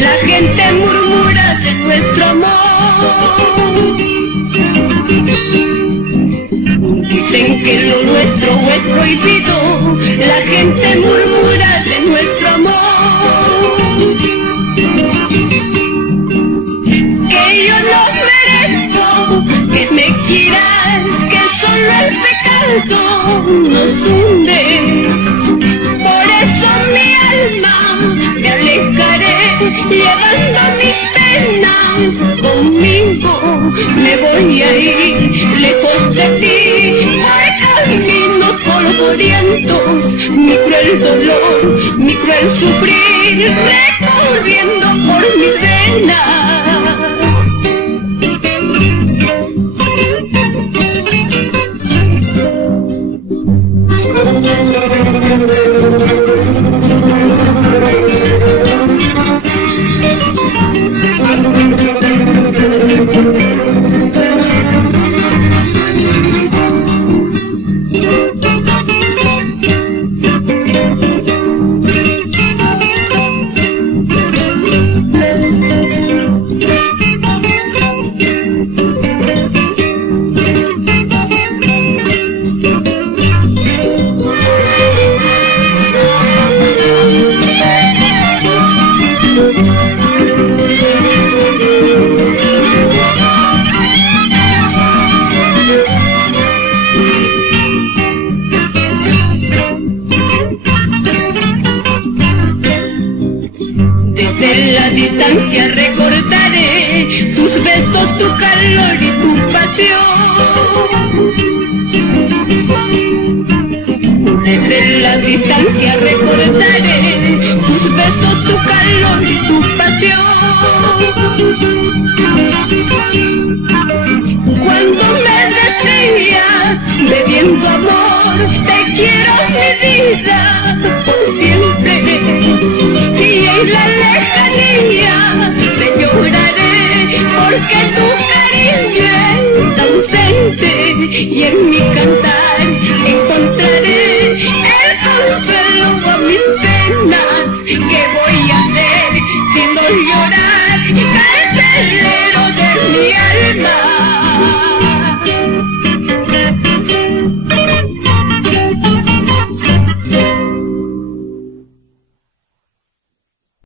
La gente murmura de nuestro amor. Dicen que lo nuestro es prohibido. La gente murmura de nuestro amor. Que yo no merezco que me quieras, que solo el pecado nos hunde. Por eso mi alma me alejaré, llevando mis penas conmigo. Me voy a ir lejos de ti, por caminos polvorientos. Mi cruel dolor, mi cruel sufrir, recorriendo por mis venas. Desde la distancia recordaré tus besos, tu calor y tu pasión. Desde la distancia recordaré tus besos, tu calor y tu pasión. Cuando me decías, bebiendo amor, te quiero mi vida por siempre. Y en la lejanía te lloraré, porque tu cariño está ausente. Y en mi cantar